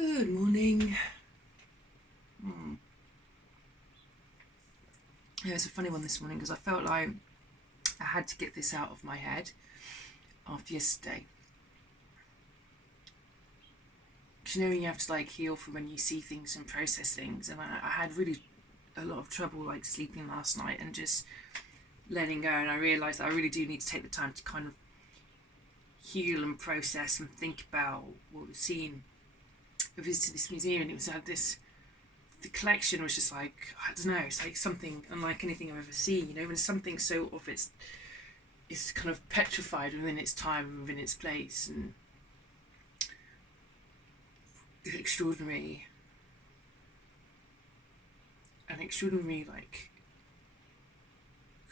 Good morning. Yeah, it's a funny one this morning because I felt like I had to get this out of my head after yesterday. Because you know when you have to heal from when you see things and process things, and I had really a lot of trouble sleeping last night and just letting go, and I realised that I really do need to take the time to kind of heal and process and think about what we've seen. I visited this museum and it had this. The collection was just I don't know, it's something unlike anything I've ever seen, when something so of it's kind of petrified within its time and within its place, and extraordinary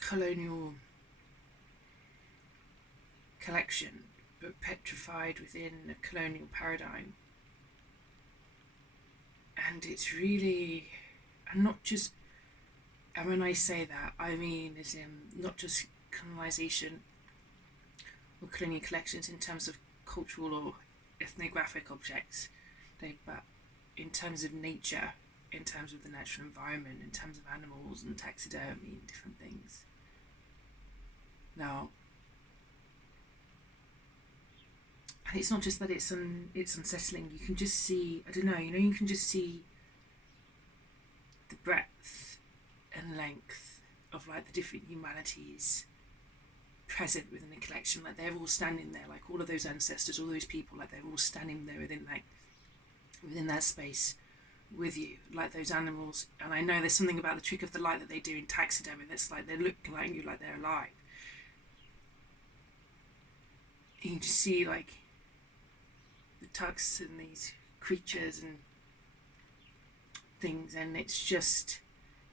colonial collection, but petrified within a colonial paradigm. And it's really, and not just, and when I say that, I mean as in not just colonization or colonial collections in terms of cultural or ethnographic objects, but in terms of nature, in terms of the natural environment, in terms of animals and taxidermy and different things. Now, and it's not just that it's unsettling. You can just see, I don't know, you can just see the breadth and length of the different humanities present within the collection. They're all standing there, all of those ancestors, all those people, they're all standing there within that space with you, those animals. And I know there's something about the trick of the light that they do in taxidermy that's they're looking at you like they're alive. You can just see the tucks and these creatures and things, and it's just,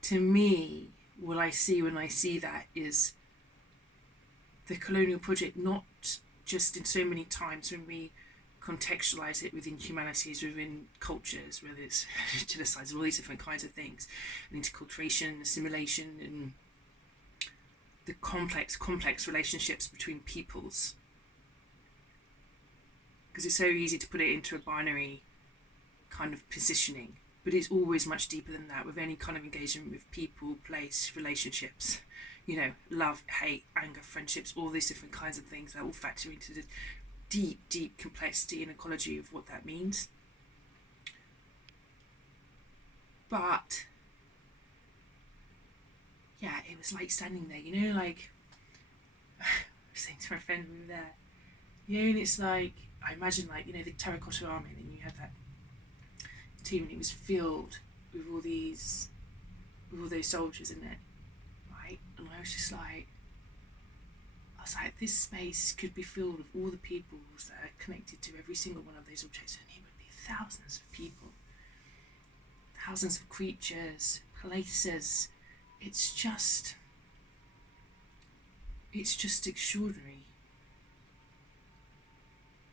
to me, what I see when I see that is the colonial project, not just in so many times when we contextualize it within humanities, within cultures, whether it's genocides, all these different kinds of things, and interculturation, assimilation, and the complex relationships between peoples. Because it's so easy to put it into a binary kind of positioning, but it's always much deeper than that, with any kind of engagement with people, place, relationships, love, hate, anger, friendships, all these different kinds of things that all factor into the deep complexity and ecology of what that means. But yeah, it was standing there, I was saying to my friend when we were there, and it's I imagine the Terracotta Army, and then you had that tomb and it was filled with all those soldiers in it, right? And I was just this space could be filled with all the peoples that are connected to every single one of those objects, and it would be thousands of people, thousands of creatures, places. It's just extraordinary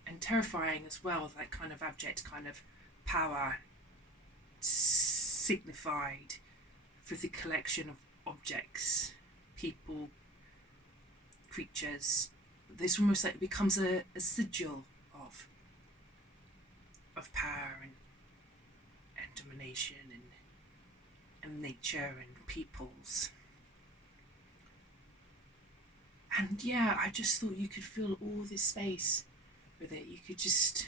and terrifying as well, that kind of abject kind of power signified for the collection of objects, people, creatures. This almost becomes a sigil of power and domination and nature and peoples. And yeah, I just thought you could fill all this space with it. You could just,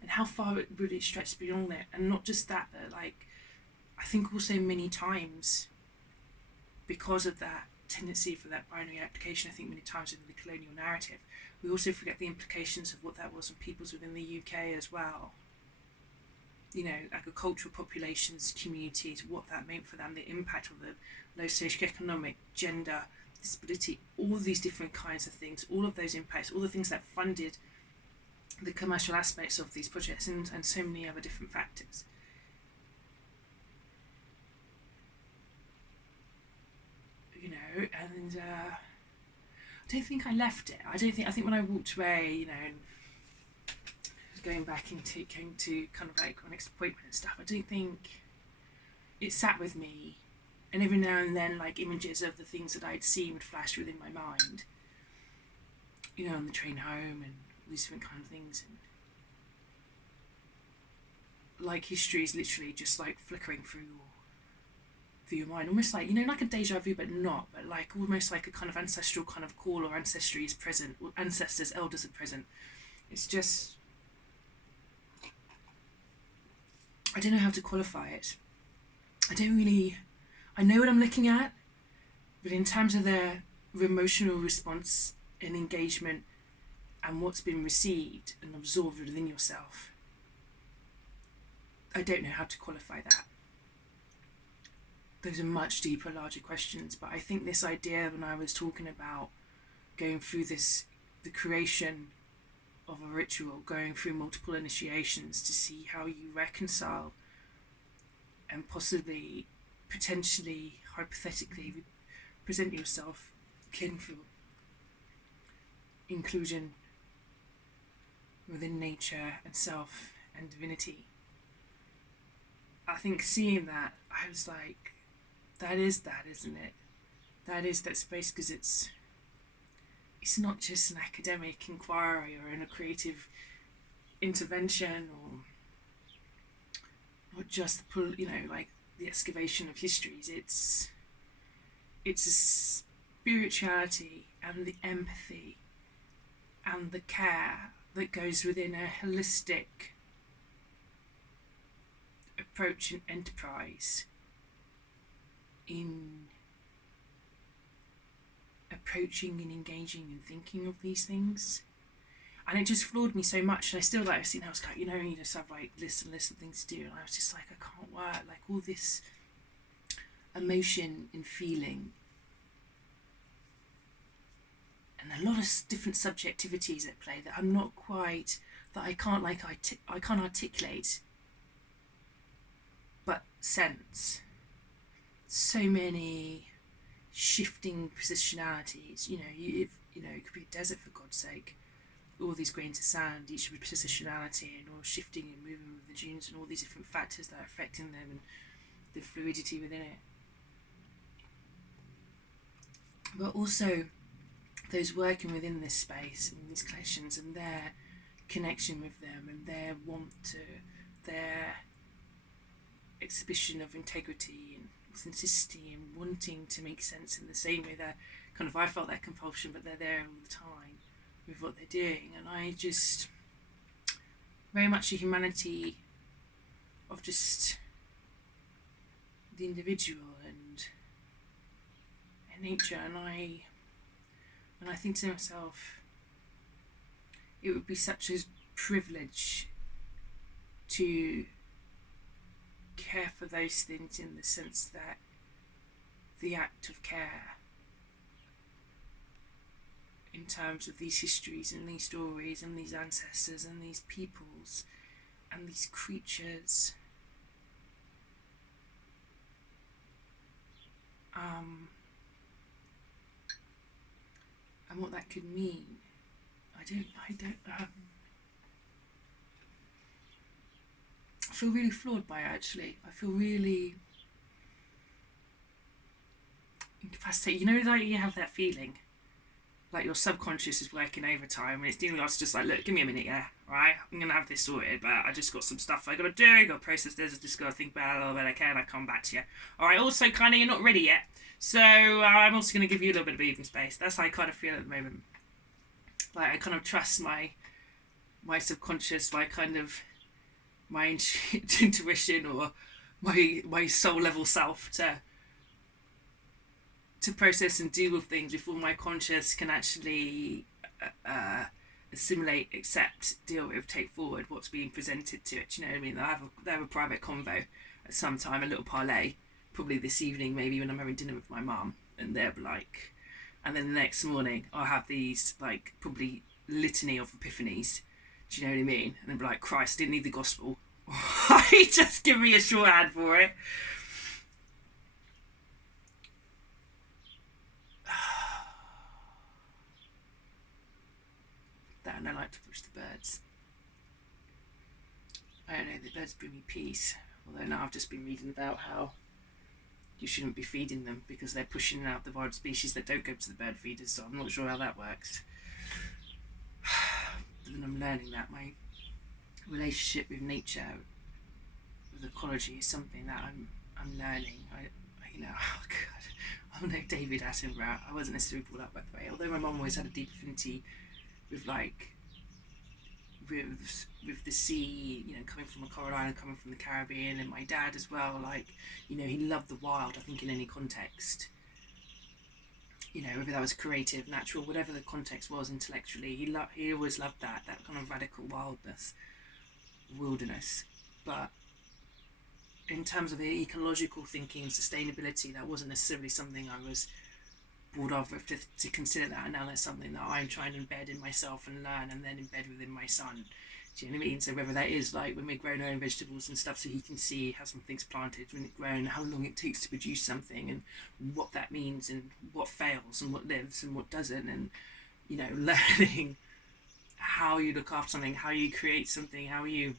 and how far it really stretched beyond it. And not just that, but I think also many times, because of that tendency for that binary application, I think many times in the colonial narrative, we also forget the implications of what that was on peoples within the UK as well. Agricultural populations, communities, what that meant for them, the impact of the low socioeconomic, gender, disability, all these different kinds of things, all of those impacts, all the things that funded the commercial aspects of these projects, and so many other different factors. And I don't think I left it. I think when I walked away, and going back into came to kind of my next appointment and stuff, I don't think it sat with me. And every now and then, images of the things that I'd seen would flash within my mind, on the train home and all these different kind of things. like history is literally just like flickering through your mind, almost like, like a deja vu, but not, but like almost like a kind of ancestral kind of call, or ancestry is present, or ancestors, elders are present. It's just, I don't know how to qualify it. I know what I'm looking at, but in terms of their emotional response and engagement and what's been received and absorbed within yourself, I don't know how to qualify that. Those are much deeper, larger questions, but I think this idea, when I was talking about going through the creation of a ritual, going through multiple initiations to see how you reconcile and possibly, potentially, hypothetically present yourself for inclusion within nature and self and divinity. I think seeing that, I was like, that is that, isn't it? That is that space, because it's not just an academic inquiry or in a creative intervention, or not just like the excavation of histories. It's a spirituality and the empathy and the care that goes within a holistic approach and enterprise in approaching and engaging and thinking of these things. And it just floored me so much. And I still I've seen how it's like, you just have like lists and lists of things to do. And I was just like, I can't work. Like all this emotion and feeling, and a lot of different subjectivities at play that I'm not quite, that I can't articulate, but sense. So many shifting positionalities. It could be a desert, for God's sake. All these grains of sand, each with positionality, and all shifting and moving with the dunes, and all these different factors that are affecting them, and the fluidity within it. But also those working within this space and these collections, and their connection with them, and their their exhibition of integrity and authenticity, and wanting to make sense in the same way that kind of I felt that compulsion, but they're there all the time with what they're doing. And I just, very much a humanity of just the individual and nature. And I think to myself, it would be such a privilege to care for those things, in the sense that the act of care in terms of these histories and these stories and these ancestors and these peoples and these creatures, and what that could mean. I feel really floored by it, actually. I feel really incapacitated. Like you have that feeling like your subconscious is working overtime, and it's doing lots, just like, look, give me a minute, yeah, right? I'm going to have this sorted, but I just got some stuff I got to do, I got to process this, I just got to think about it a little bit, okay, and I come back to you. Alright, also, kind of, you're not ready yet, so I'm also going to give you a little bit of breathing space. That's how I kind of feel at the moment. Like, I kind of trust my subconscious, my intuition, or my soul level self to process and deal with things before my conscious can actually assimilate, accept, deal with, take forward what's being presented to it. Do you know what I mean? They'll have a private convo at some time, a little parlay, probably this evening, maybe when I'm having dinner with my mum, and they'll be like, and then the next morning I'll have these like probably litany of epiphanies. Do you know what I mean? And they'll be like, Christ, didn't need the gospel. Just give me a shorthand for it. That, and I like to push the birds. I don't know, the birds bring me peace. Although now I've just been reading about how you shouldn't be feeding them because they're pushing out the wild species that don't go to the bird feeders, so I'm not sure how that works. But then I'm learning that my relationship with nature with ecology is something that I'm learning. Oh God, I'm like David Attenborough. I wasn't necessarily brought up that way, although my mum always had a deep affinity with with the sea, coming from a coral island, coming from the Caribbean, and my dad as well. He loved the wild. I think in any context, whether that was creative, natural, whatever the context was intellectually, he always loved that kind of radical wilderness. But in terms of the ecological thinking and sustainability, that wasn't necessarily something I was brought up with to consider that. And now that's something that I'm trying to embed in myself and learn, and then embed within my son. Do you know what I mean? So whether that is like when we're growing our own vegetables and stuff, so he can see how something's planted, when it's grown, how long it takes to produce something, and what that means, and what fails, and what lives, and what doesn't, and learning how you look after something, how you create something, how you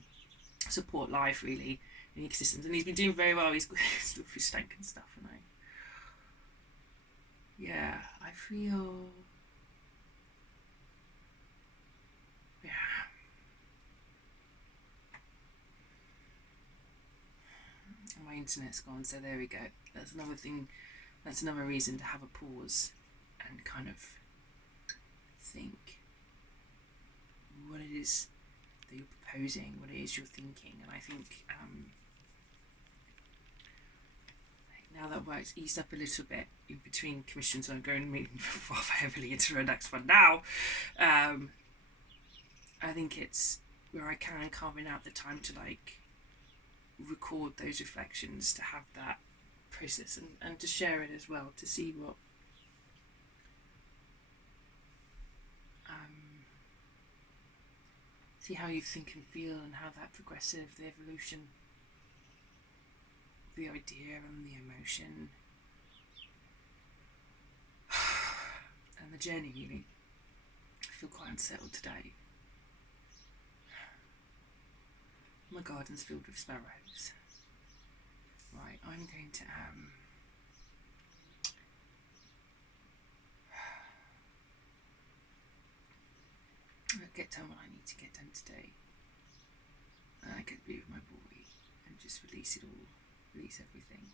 support life really in ecosystems. And he's been doing very well. He's got his little fish tank and stuff, and I feel, my internet's gone, so there we go. That's another thing. That's another reason to have a pause and kind of think what it is that you're proposing, what it is you're thinking. And I think now that work's eased up a little bit in between commissions, I'm going rather heavily into Redux Fund now. I think it's where I can carving out the time to record those reflections, to have that process, and to share it as well, to see what see how you think and feel, and how that progressive, the evolution, the idea and the emotion and the journey really. I feel quite unsettled today. My garden's filled with sparrows. Right, I'm going to get done what I need to get done today. I could be with my boy and just release it all, release everything.